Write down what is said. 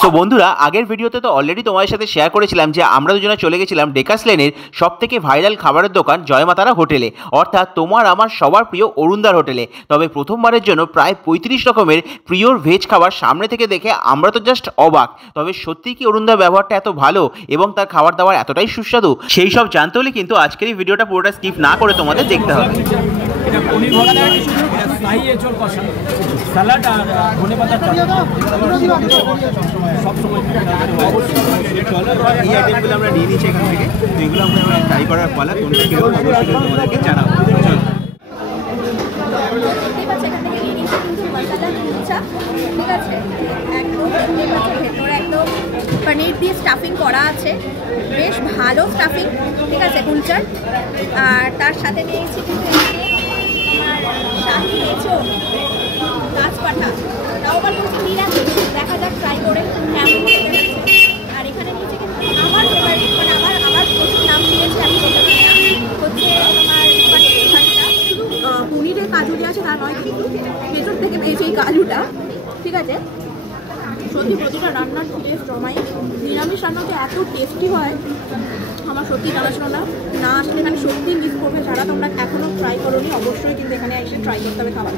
So বন্ধুরা, আগের ভিডিওতে তো অলরেডি তোমাদের সাথে শেয়ার করেছিলাম যে আমরা দুজনে চলে গেছিলাম ডেকাস লেনের সবথেকে ভাইরাল খাবারের দোকান জয়মাতারা হোটেলে, অর্থাৎ তোমার আমার সবার প্রিয় অরুণদার হোটেলে। তবে প্রথমবারের জন্য প্রায় 35 রকমের পিওর ভেজ খাবার সামনে থেকে দেখে আমরা তো জাস্ট অবাক। তবে সত্যি কি অরুণদার ব্যবহারটা এত ভালো এবং তার খাবার দাবার এতটাই সুস্বাদু, সেই সব জানতে হলে কিন্তু আজকের এই ভিডিওটা পুরোটা স্কিপ না করে তোমাদের দেখতে হবে। এটা পনির ভর্তা, শাহী এঁচোড় কষা, স্যালাড আর ধনেপাতা সবসময় এই আইটেমগুলো আমরা নিয়ে নিচ্ছি এখান থেকে, তো এগুলো আমরা ট্রাই করার পালা। কোনটা কেউ অবশ্যই তোমাদেরকে জানাবো। পনির দিয়ে স্টাফিং করা আছে, বেশ ভালো স্টাফিং, ঠিক আছে, কুলচার। আর তার সাথে নিয়েছি কিন্তু শাহী এঁচোড়, গাছপাঠা, তাও আবার বলছি নিরামিষ, দেখা যাক ট্রাই করে কেমন। আর এখানে নিয়েছি কিন্তু আমার ফেভারিট, মানে আমার প্রচুর নাম শুনেছি, আমি বলতে পারি না, হচ্ছে আমার পনির ভর্তা। শুধু পনিরের কাজু যে আছে তা নয়, কিন্তু ভেতর থেকে পেয়েছি এই কাজুটা, ঠিক আছে। সত্যি প্রতিটা রান্নার টেস্ট জমাই, নিরামিষ রান্নাতে এত টেস্টি হয় আমার সত্যি জানা ছিল না। না আসলে এখানে সত্যি মিস করবে, যারা তোমরা এখনও ট্রাই করোনি অবশ্যই কিন্তু এখানে এসে ট্রাই করতে হবে খাবার।